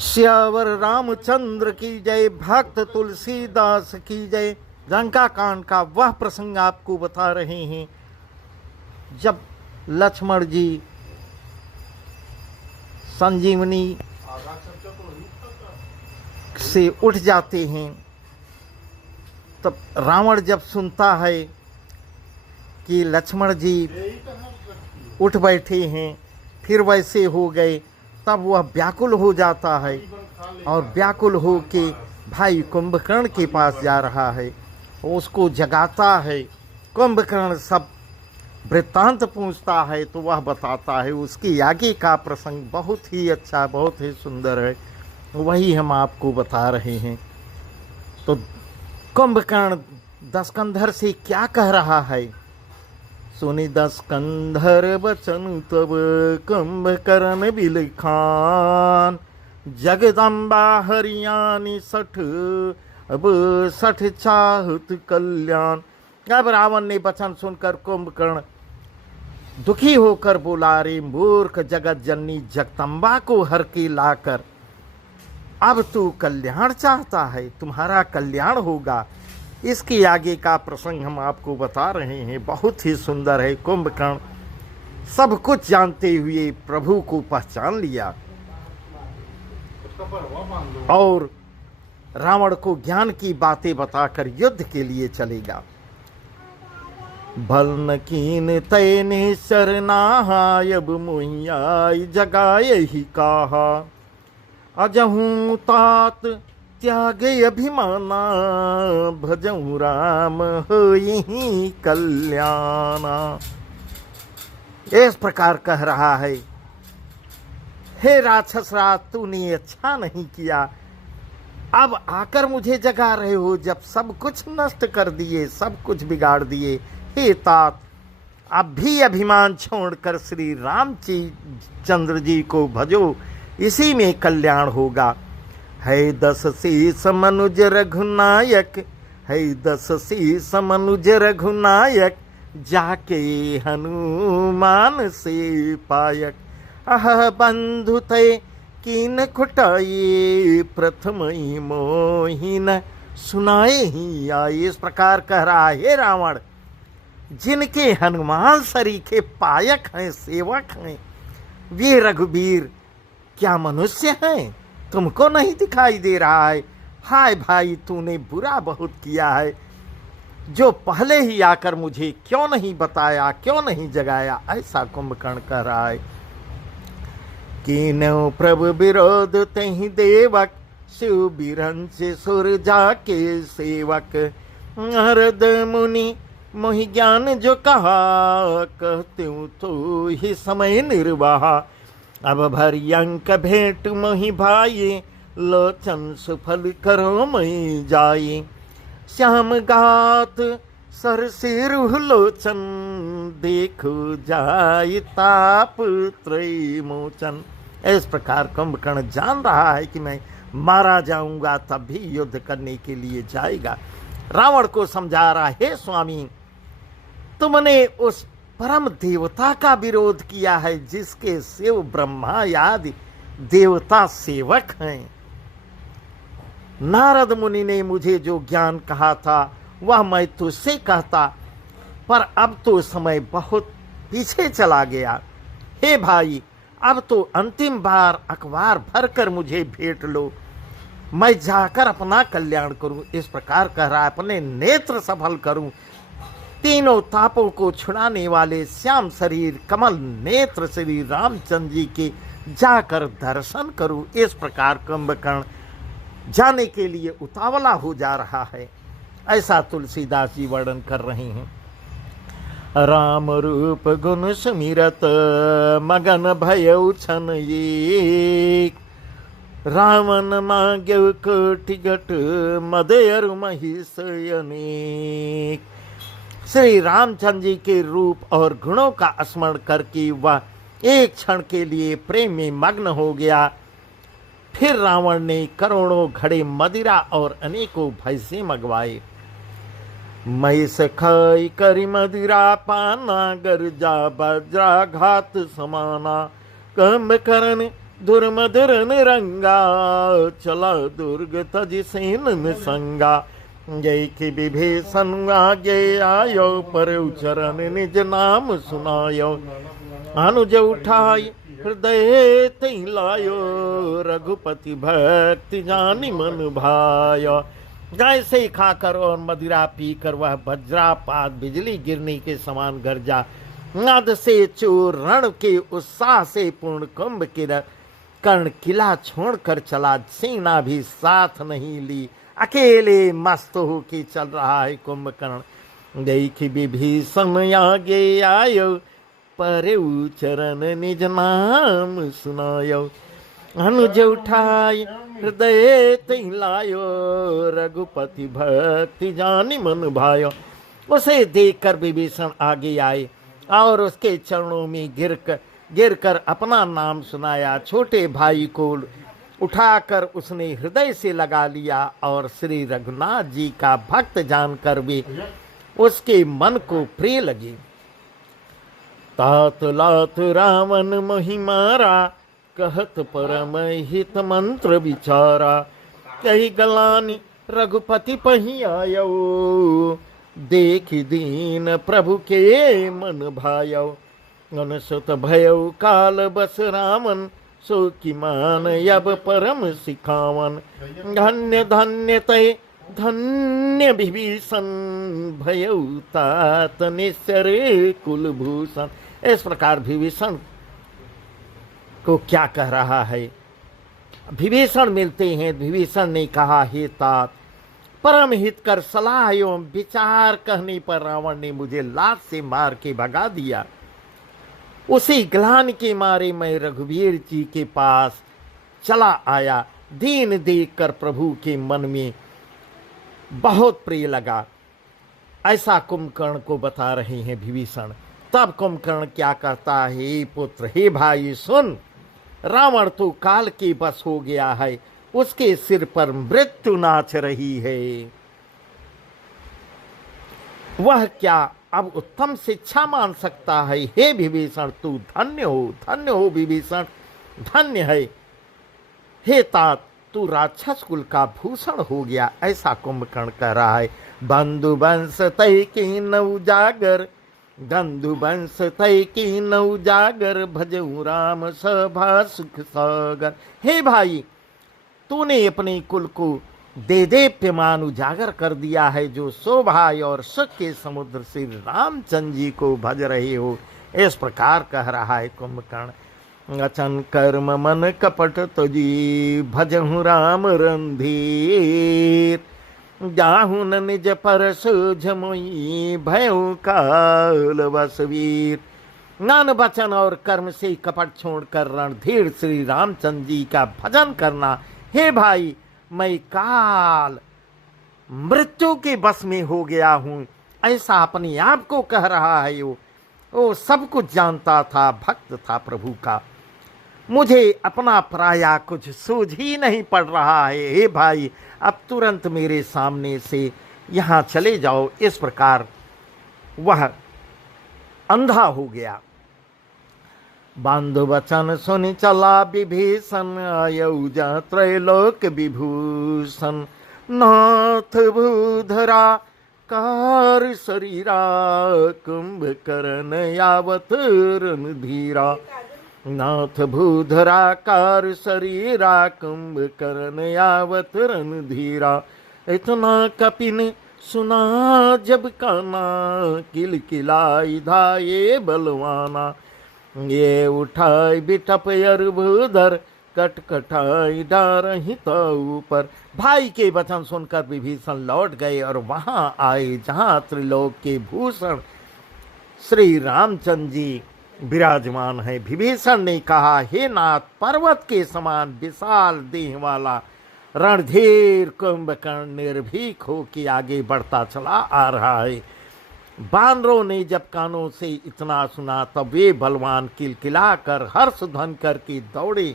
श्यावर रामचंद्र की जय। भक्त तुलसीदास की जय। लंका कांड का वह प्रसंग आपको बता रहे हैं जब लक्ष्मण जी संजीवनी से उठ जाते हैं। तब रावण जब सुनता है कि लक्ष्मण जी उठ बैठे हैं, फिर वैसे हो गए, तब वह व्याकुल हो जाता है और व्याकुल हो के भाई कुंभकर्ण के पास जा रहा है, उसको जगाता है। कुंभकर्ण सब वृत्तांत पूछता है तो वह बताता है। उसकी आगे का प्रसंग बहुत ही अच्छा, बहुत ही सुंदर है, वही हम आपको बता रहे हैं। तो कुंभकर्ण दशकंधर से क्या कह रहा है? सुनि दशकंधर बचन तब कुंभकर्ण बिलखान, जगदम्बा हरियाणी सठ अब सठ चाहत कल्याण। अब रावण ने वचन सुनकर कुंभकर्ण दुखी होकर बोला, रे मूर्ख, जगत जननी जगदम्बा को हर के लाकर अब तू कल्याण चाहता है, तुम्हारा कल्याण होगा। इसके आगे का प्रसंग हम आपको बता रहे हैं, बहुत ही सुंदर है। कुंभकर्ण सब कुछ जानते हुए प्रभु को पहचान लिया और रावण को ज्ञान की बातें बताकर युद्ध के लिए चलेगा। भलन कीन तैने शरनायब मुहियाई जगाए ही कहा, अजहूं तात त्याग अभिमाना, भजऊं राम होई कल्याणा। इस प्रकार कह रहा है, हे राक्षस राज, तूने अच्छा नहीं किया। अब आकर मुझे जगा रहे हो जब सब कुछ नष्ट कर दिए, सब कुछ बिगाड़ दिए। हे तात, अब भी अभिमान छोड़कर श्री रामचंद्र जी को भजो, इसी में कल्याण होगा। है दस शीस मनुज रघुनायक, है दस शीस मनुज रघुनायक, जाके हनुमान से पायक। अह बंधु तय कीन खुटाई, प्रथम ही मोहिन सुनाए ही आए। इस प्रकार कह रहा है रावण, जिनके हनुमान सरीखे पायक हैं, सेवक हैं, वे रघुवीर क्या मनुष्य हैं? तुमको नहीं दिखाई दे रहा है? हाय भाई, तूने बुरा बहुत किया है। जो पहले ही आकर मुझे क्यों नहीं बताया, क्यों नहीं जगाया? ऐसा कुंभकर्ण कह रहा है। कीन्हु प्रभु विरोध तहि देवक, शिव बिरंच सुर जाके सेवक। नारद मुनि मोहि ज्ञान जो कहा, कहते तो ही समय निर्वाहा। अब भरी अंक भेंट मोहि भाई, लोचन सुफल करो मई जाई। श्याम गात सर सिरुह लोचन, देखो जाय ताप त्रय मोचन। इस प्रकार कुंभकर्ण जान रहा है कि मैं मारा जाऊंगा, तब भी युद्ध करने के लिए जाएगा। रावण को समझा रहा है, स्वामी, तुमने उस परम देवता का विरोध किया है जिसके शिव ब्रह्मा आदि देवता सेवक हैं। नारद मुनि ने मुझे जो ज्ञान कहा था वह मैं तुझसे कहता, पर अब तो समय बहुत पीछे चला गया। हे भाई, अब तो अंतिम बार अखबार भरकर मुझे भेंट लो, मैं जाकर अपना कल्याण करूं। इस प्रकार कह रहा है, अपने नेत्र सफल करूं, तीनों तापों को छुड़ाने वाले श्याम शरीर कमल नेत्र श्री रामचंद्र जी के जाकर दर्शन करूं। इस प्रकार कुंभकर्ण जाने के लिए उतावला हो जा रहा है। ऐसा तुलसीदास जी वर्णन कर रहे हैं। राम रूप गुण सुमिरत, मगन भयउ छन एक। रावण मांग्यउ कोटि घट, मदयरु महिष अनेक। श्री रामचंद्र जी के रूप और गुणों का स्मरण करके वह एक क्षण के लिए प्रेम में मग्न हो गया। फिर रावण ने करोड़ों घड़े मदिरा और अनेकों भैंसे मंगवाए। महिष खाई करी मदिरा पाना, गर्जा बज्राघात समाना। कुंभकर्ण दुर्मधुर निरंगा, चला दुर्ग तज सेन संगा। जय कि विभीषण आगे आयो, पर चरण निज नाम सुनायो। अनुज उठाई हृदय तई लायो, रघुपति भक्ति जानि मन भायो। जैसे खाकर और मदिरा पीकर वह वज्रापात बिजली गिरने के समान गरजा। नाद से चूर रण के उत्साह से पूर्ण कुंभ कर्ण किला छोड़कर चला, सेना भी साथ नहीं ली, अकेले मस्त हो के चल रहा है कुंभकर्ण। देखी विभीषण आगे आयो, परऊ चरण निज नाम सुनायो। अनुज उठाय हृदय तई लायो, रघुपति भक्ति जानि मन भायो। उसे देखकर विभीषण आगे आए और उसके चरणों में गिरकर अपना नाम सुनाया। छोटे भाई को उठाकर उसने हृदय से लगा लिया और श्री रघुनाथ जी का भक्त जानकर भी उसके मन को प्रिय लगी। तात लात रावण महिमारा, कहत परम हित मंत्र विचारा। कही गलानी रघुपति पही आयो, देख दीन प्रभु के मन भायो। अनसुत भयउ काल बस रामन, सो कि मान अब परम सिखावन। धन्य धन्य तय धन्य विभीषण, भयउ तात निश्चर कुलभूषण। इस प्रकार विभीषण को क्या कह रहा है। विभीषण मिलते हैं। विभीषण ने कहा, हे तात, परम हित कर सलाह एवं विचार कहने पर रावण ने मुझे लात से मार के भगा दिया। उसी ग्लानि के मारे मैं रघुवीर जी के पास चला आया। दीन देखकर प्रभु के मन में बहुत प्रिय लगा। ऐसा कुंभकर्ण को बता रहे हैं विभीषण। तब कुंभकर्ण क्या कहता है, हे पुत्र, हे भाई सुन, रावण तो काल के बस हो गया है, उसके सिर पर मृत्यु नाच रही है। वह क्या अब उत्तम शिक्षा मान सकता है। हे विभीषण, तू धन्य हो विभीषण, धन्य है। हे तात, तू राक्षस कुल का भूषण हो गया। ऐसा कुंभकर्ण कह रहा है। बंधु वंश तय की नौ जागर, बंधु वंश तय की नौ जागर, भजऊ राम सभा सुख सागर। हे भाई, तूने अपने कुल को देदीप्यमान उजागर कर दिया है, जो शोभा और सुख के समुद्र श्री रामचंद्र जी को भज रहे हो। इस प्रकार कह रहा है कुंभकर्ण। अचन कर्म मन कपट तुजी, भजहु राम रणधीर। जाहु न निज परस झमोई, भयउ काल बसवीर। ज्ञान वचन और कर्म से कपट छोड़कर रणधीर श्री रामचंद्र जी का भजन करना। हे भाई, मैं काल मृत्यु के बस में हो गया हूँ, ऐसा अपने आप को कह रहा है। वो सब कुछ जानता था, भक्त था प्रभु का। मुझे अपना पराया कुछ सूझ ही नहीं पड़ रहा है। हे भाई, अब तुरंत मेरे सामने से यहाँ चले जाओ। इस प्रकार वह अंधा हो गया। बांधु वचन सुनि चला विभीषण, आयु जा त्रैलोक विभूषण। नाथ भूधरा कार शरीरा, कुंभकर्ण यावत रणधीरा। नाथ भूधरा कार शरीरा, कुंभकर्ण यावत रणधीरा। इतना कपिन सुना जब काना, किलकिलाई धाये बलवाना। ये उठाई बिटप अरबुदर, कटकटाई डारही तो ऊपर। भाई के वचन सुनकर विभीषण लौट गए और वहां आए जहां त्रिलोक के भूषण श्री रामचंद्र जी विराजमान है। विभीषण ने कहा, हे नाथ, पर्वत के समान विशाल देह वाला रणधीर कुंभकर्ण निर्भीक हो के आगे बढ़ता चला आ रहा है। बानरों ने जब कानों से इतना सुना तब वे बलवान किलकिला कर हर्ष ध्वन करके दौड़े,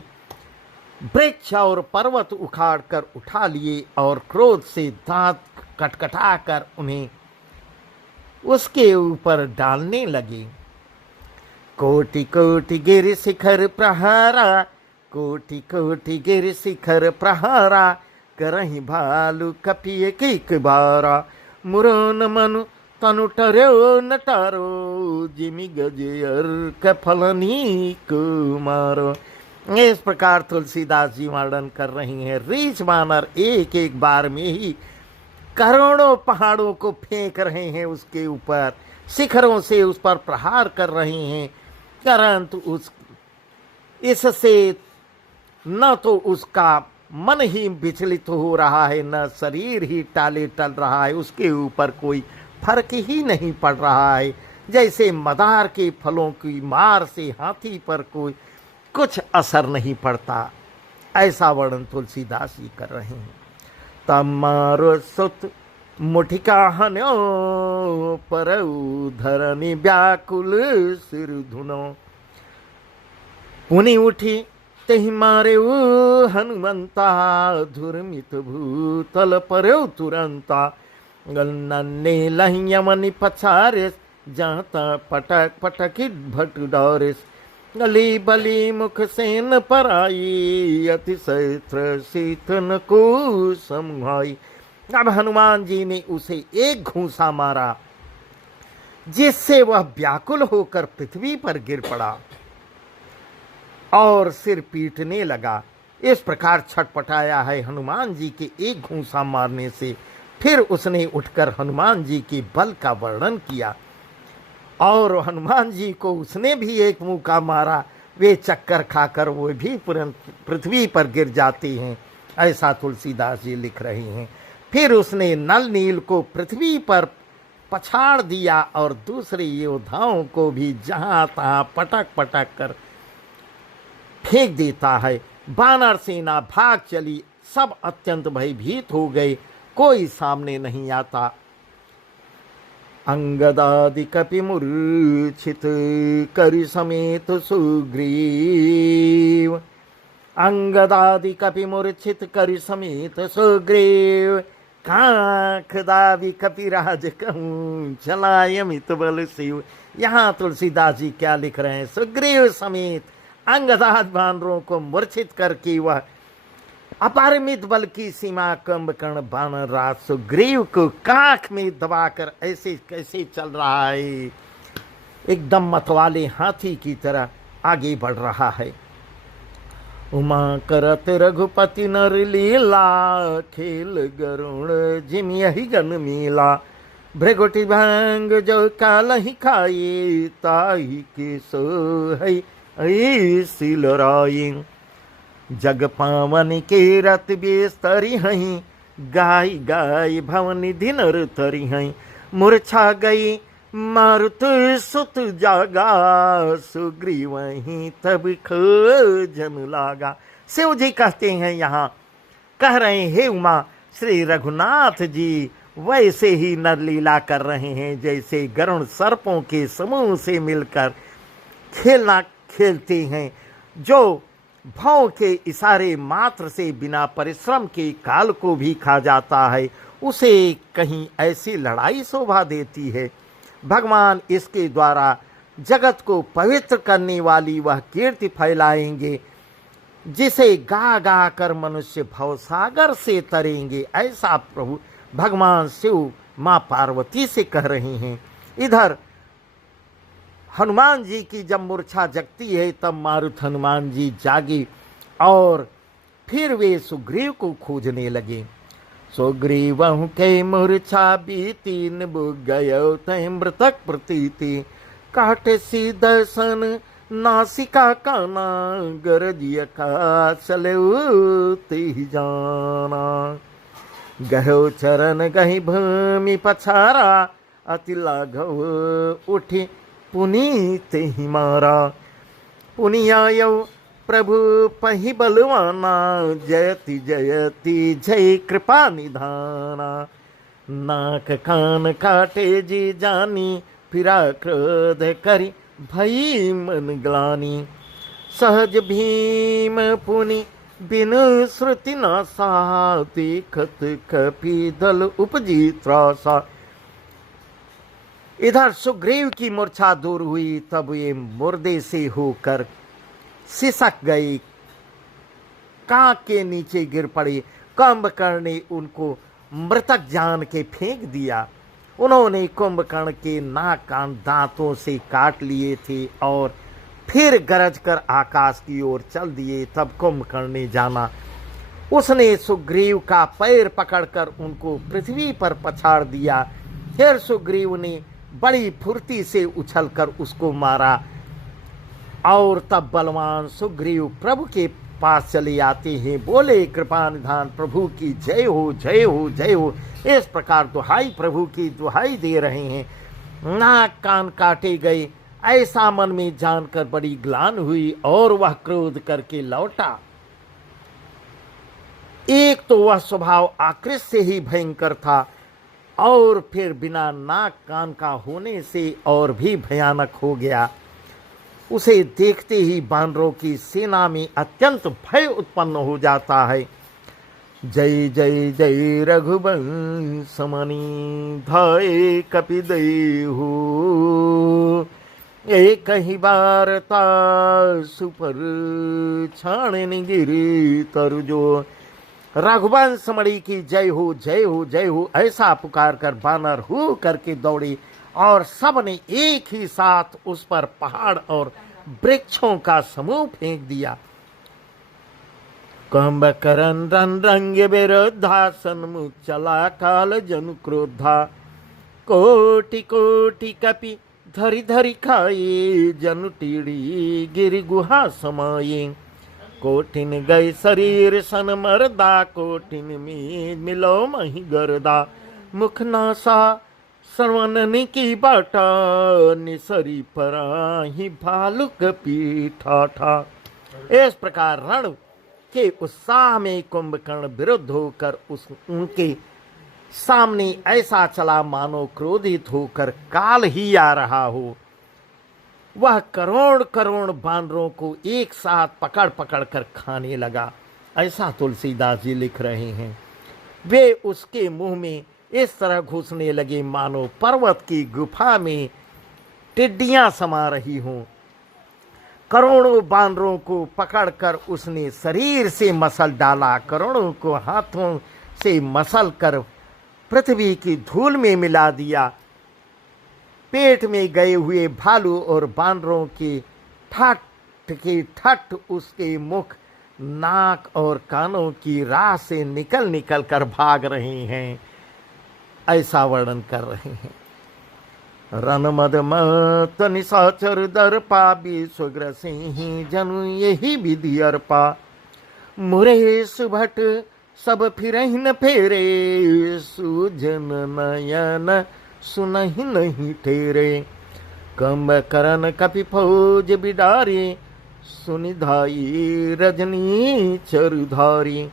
वृक्ष और पर्वत उखाड़ कर उठा लिए और क्रोध से दांत कटकटा कर उन्हें उसके ऊपर डालने लगे। कोटि कोटि गिर शिखर प्रहारा, कोटि कोटि गिर शिखर प्रहारा, करही भालू कपिय किक बारा, मुरोन मनु तनु टर्यो नटारो, जिमि गजयर कफलनी कुमारो। इस प्रकार तुलसीदास जी वर्णन कर रही हैं। रीछ बानर एक एक बार में ही करोड़ों पहाड़ों को फेंक रहे हैं उसके ऊपर, शिखरों से उस पर प्रहार कर रहे हैं, परंतु उस इससे न तो उसका मन ही विचलित हो रहा है, न शरीर ही टाले टल रहा है, उसके ऊपर कोई फर्क ही नहीं पड़ रहा है। जैसे मदार के फलों की मार से हाथी पर कोई कुछ असर नहीं पड़ता, ऐसा वर्णन तुलसीदास जी कर रहे हैं। तमारो सुत मुठिका हन्यो, परऊ धरनी व्याकुल सिर धुनो, पुनि उठी तहि मारे हनुमंता, धुर्मित भूतल पर्यो तुरंता, नन्ने लहियमनि पछारे, जाता पटक पटकित भट डोरिस, गली बली मुख सेन पराई, अतिशय शीतन को समझाई। अब हनुमान जी ने उसे एक घूंसा मारा जिससे वह व्याकुल होकर पृथ्वी पर गिर पड़ा और सिर पीटने लगा। इस प्रकार छटपटाया है हनुमान जी के एक घूंसा मारने से। फिर उसने उठकर हनुमान जी के बल का वर्णन किया और हनुमान जी को उसने भी एक मुक्का मारा, वे चक्कर खाकर वो भी पृथ्वी पर गिर जाते हैं, ऐसा तुलसीदास जी लिख रहे हैं। फिर उसने नल नील को पृथ्वी पर पछाड़ दिया और दूसरे योद्धाओं को भी जहां तहां पटक पटक कर फेंक देता है। बानर सेना भाग चली, सब अत्यंत भयभीत हो गए, कोई सामने नहीं आता। अंगदादि कपि मूर्छित करि समेत सुग्रीव, अंगदादि कपि मूर्छित करि समेत सुग्रीव, कांख दावी कपिराज कहूँ चलाय मित बल शिव। यहाँ तुलसीदास जी क्या लिख रहे हैं? सुग्रीव समेत अंगदाद बानरों को मूर्छित करके वह अपरिमित बल की सीमा कुंभकर्ण बानर राज सुग्रीव को कांख में दबाकर ऐसे कैसे चल रहा है, एकदम मतवाले हाथी की तरह आगे बढ़ रहा है। उमा करत रघुपति नर लीला, खेल गरुण जिम यही गन मीला, भृगुटि भांग जो काल ही खाई, ताही के सो है सिलराई, जग पावन के रत बेस्तरी हई, गाय गाय भवन दिनर तरी हई, मूर्छा गई मारुत सुत जागा, सुग्रीव वहीं तब खोजन लागा। शिव जी कहते हैं, यहाँ कह रहे हैं, हे उमा, श्री रघुनाथ जी वैसे ही नरलीला कर रहे हैं जैसे गरुण सर्पों के समूह से मिलकर खेलना खेलते हैं, जो भाव के इशारे मात्र से बिना परिश्रम के काल को भी खा जाता है, उसे कहीं ऐसी लड़ाई शोभा देती है। भगवान इसके द्वारा जगत को पवित्र करने वाली वह कीर्ति फैलाएंगे जिसे गा गा कर मनुष्य भवसागर से तरेंगे, ऐसा प्रभु भगवान शिव माँ पार्वती से कह रहे हैं। इधर हनुमान जी की जब मूर्छा जगती है तब मारुत हनुमान जी जागे और फिर वे सुग्रीव को खोजने लगे। सुग्रीव के मूर्छा बीती, निबु गयो तय मृतक प्रतीति, काट सी दर्शन नासिका काना, गरजिय का चले जाना, गहो चरण गही भूमि पछारा, अति लाघव उठी पुनीत ही मारा, पुनियायो प्रभु पहि बलवाना, जयति जयति जय कृपा निधाना, नाक कान काटे जी जानी, फिरा क्रोध करी भई मन ग्लानी, सहज भीम पुनि बिनु श्रुति नासा, देखत कपि दल उपजी त्रासा। इधर सुग्रीव की मूर्छा दूर हुई, तब ये मुर्दे से होकर सिसक गई कांख के नीचे गिर पड़े। कुंभकर्ण ने उनको मृतक जान के फेंक दिया। उन्होंने कुंभकर्ण के नाक कान दांतों से काट लिए थे और फिर गरज कर आकाश की ओर चल दिए। तब कुंभकर्ण ने जाना। उसने सुग्रीव का पैर पकड़कर उनको पृथ्वी पर पछाड़ दिया। फिर सुग्रीव ने बड़ी फुर्ती से उछलकर उसको मारा और तब बलवान सुग्रीव प्रभु के पास चले आते हैं। बोले, कृपा निधान प्रभु की जय हो, जय हो, जय हो। इस प्रकार दुहाई प्रभु की दुहाई दे रहे हैं। नाक कान काटे गए ऐसा मन में जानकर बड़ी ग्लानि हुई और वह क्रोध करके लौटा। एक तो वह स्वभाव आकृष्ट से ही भयंकर था और फिर बिना नाक कान का होने से और भी भयानक हो गया। उसे देखते ही बानरों की सेना में अत्यंत भय उत्पन्न हो जाता है। जय जय जय रघुवंश मणि धाये कपिदेहु, एक ही वारता सुपर छाणनि गिरि तरजो। रघुवंश मणि की जय हो, जय हो, जय हो, ऐसा पुकार कर बानर हु करके दौड़े और सब ने एक ही साथ उस पर पहाड़ और वृक्षों का समूह फेंक दिया। कुंभकर्ण रन रंग विरोधा, सन्मुख चला काल जनु क्रोधा। कोटि कोटि कपि धरि धरि खाए, जनु टीढ़ी गिरि गुहा समाये। कोठिन गए शरीर सन मरदा, कोठिन में मिलो मही गर्दा। मुख नासा श्रवण की बाटा, निसरी पराही भालुक पीठा ठा। इस प्रकार रण के उत्साह में कुंभकर्ण विरुद्ध होकर उनके सामने ऐसा चला मानो क्रोधित होकर काल ही आ रहा हो। वह करोड़ करोड़ बानरों को एक साथ पकड़ पकड़ कर खाने लगा। ऐसा तुलसीदास जी लिख रहे हैं। वे उसके मुंह में इस तरह घुसने लगे मानो पर्वत की गुफा में टिड्डियां समा रही हों। करोड़ों बानरों को पकड़कर उसने शरीर से मसल डाला, करोड़ों को हाथों से मसल कर पृथ्वी की धूल में मिला दिया। पेट में गए हुए भालू और बानरों की ठट उसके मुख, नाक और कानों की राह से निकल निकल कर भाग रहे हैं। ऐसा वर्णन कर रहे हैं। रन मद मत निशाचर दर्पा, विश्वग्र सिंह जनु यही विधि अर्पा। मुरे सुभट सब फिरहि न फेरे, सुजन नयन सुनहि नहीं ठेरे। कुंभकर्ण कपि फौज बिडारे, सुनिधाई रजनी चरुधारी।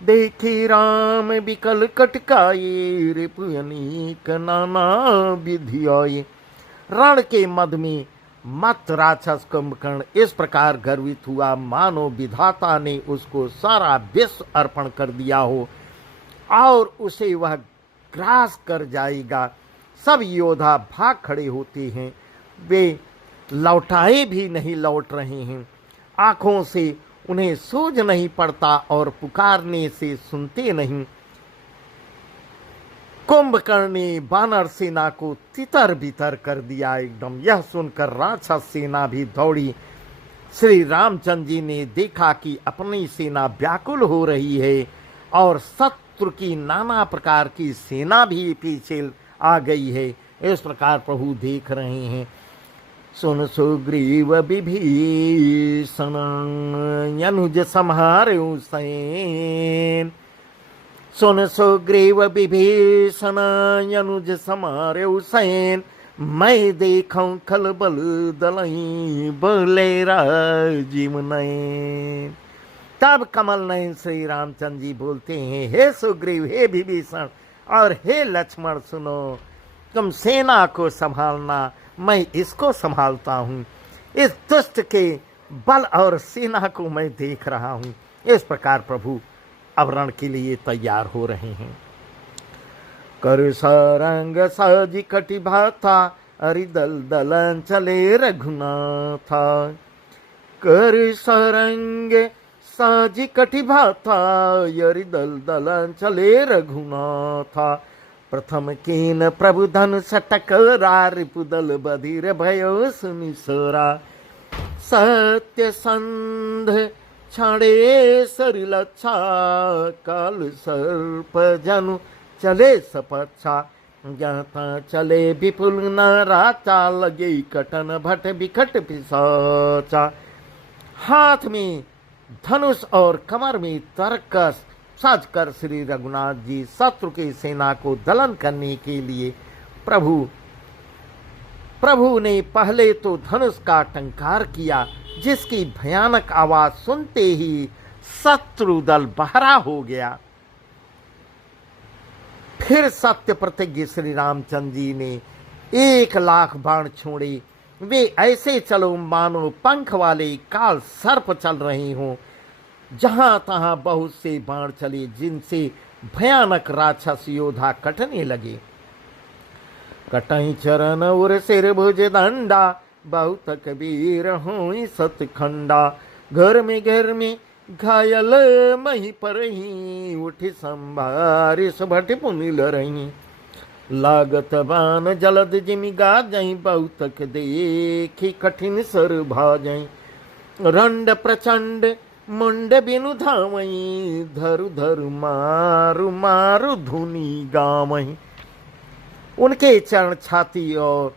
देखी राम विकल कटकाई, रिपुअनीक नाना विधि आई। रण के मद में मत राक्षस कुंभकर्ण इस प्रकार गर्वित हुआ मानो विधाता ने उसको सारा विश्व अर्पण कर दिया हो और उसे वह ग्रास कर जाएगा। सब योद्धा भाग खड़े होते हैं। वे लौटाए भी नहीं लौट रहे हैं। आंखों से उन्हें सूझ नहीं पड़ता और पुकारने से सुनते नहीं। कुंभकर्ण ने बानर सेना को तितर बितर कर दिया एकदम। यह सुनकर राक्षस सेना भी दौड़ी। श्री रामचंद्र जी ने देखा कि अपनी सेना व्याकुल हो रही है और शत्रु की नाना प्रकार की सेना भी पीछे आ गई है। इस प्रकार प्रभु देख रहे हैं। सुन सुग्रीव विभीषण, अनुज सम्हारहु सैन। सुन सुग्रीव विभीषण, अनुज सम्हारहु सैन। मैं देखूं खलबल दलई, बोले राजीव नयन। तब कमल नयन श्री रामचंद्र जी बोलते हैं, हे सुग्रीव, हे विभीषण और हे लक्ष्मण, सुनो, तुम सेना को संभालना, मैं इसको संभालता हूँ। इस दुष्ट के बल और सेना को मैं देख रहा हूँ। इस प्रकार प्रभु अब रण के लिए तैयार हो रहे हैं। कर सारंग साजी कटि भाथा, अरि दल दलन चले रघुनाथा। कर सारंग साजी कटि भाथा यरि दल दलन चले रघुनाथा। प्रथम कीन प्रभु धन सटकरा रिपुदल बधिर भयो सुनिसरा। सत्य संध छाड़े सरिलच्छा काल सर्प जनु चले सपच्छा। जहाँ चले विपुल न राचा लगे कटन भट बिकट पिशाचा। हाथ में धनुष और कमर में तरकस सजकर श्री रघुनाथ जी शत्रु की सेना को दलन करने के लिए प्रभु ने पहले तो धनुष का टंकार किया, जिसकी भयानक आवाज सुनते ही शत्रु दल बहरा हो गया। फिर सत्य प्रतिज्ञ श्री रामचंद्र जी ने 1,00,000 बाण छोड़े। वे ऐसे चलो मानो पंख वाले काल सर्प चल रहे हों। जहां तहां बहुत से बाण चले, जिनसे भयानक राक्षस योद्धा कटने लगे। कटई चरण उर सिर भुज दंडा बहुत कबीर होई सतखंडा। घर में घायल मही परही उठ संभारी सुभट पुनिल रही। लागत बान जलद जिमि गाजई बहुतक देखी कठिन सर भाजई। रंड प्रचंड मुंड बिनु धावई धरु धरु मारु मारु धुनी गावई। उनके चरण छाती और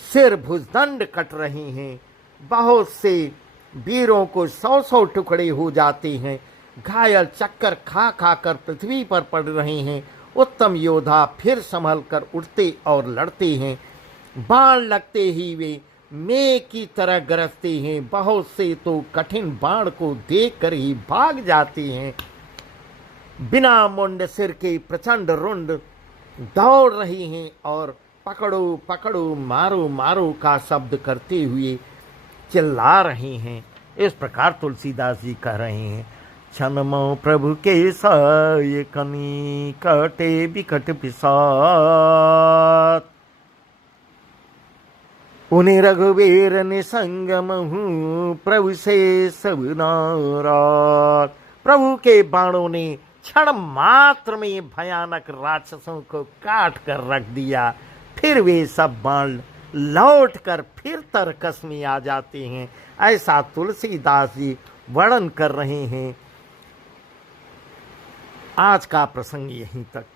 सिर भुजदंड कट रहे हैं। बहुत से वीरों को 100-100 टुकड़े हो जाते हैं। घायल चक्कर खा खा कर पृथ्वी पर पड़ रहे हैं। उत्तम योद्धा फिर संभल कर उठते और लड़ते हैं। बाण लगते ही वे मेघ की तरह गरजते हैं। बहुत से तो कठिन बाण को देखकर ही भाग जाते हैं। बिना मुंड सिर के प्रचंड रुंड दौड़ रही हैं और पकड़ो पकड़ो मारो मारो का शब्द करते हुए चिल्ला रहे हैं। इस प्रकार तुलसीदास जी कह रहे हैं। छनमो प्रभु के साय कनी कटे बिकट पिसात। उन्हें रघुवीर निसंगम हूँ प्रभु से सब नाराज। प्रभु के बाणों ने क्षण मात्र में भयानक राक्षसों को काट कर रख दिया। फिर वे सब बाण लौट कर फिर तरकस में आ जाते हैं। ऐसा तुलसीदास जी वर्णन कर रहे हैं। आज का प्रसंग यहीं तक।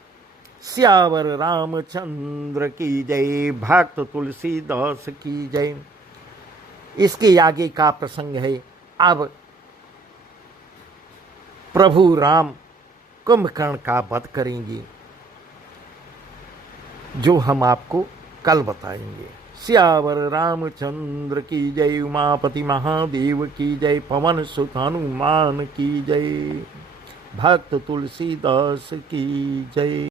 सियावर रामचंद्र की जय। भक्त तुलसीदास की जय। इसके आगे का प्रसंग है। अब प्रभु राम कुंभकर्ण का वध करेंगे, जो हम आपको कल बताएंगे। सियावर रामचंद्र की जय। उमापति महादेव की जय। पवन सुत हनुमान की जय। भक्त तुलसीदास की जय।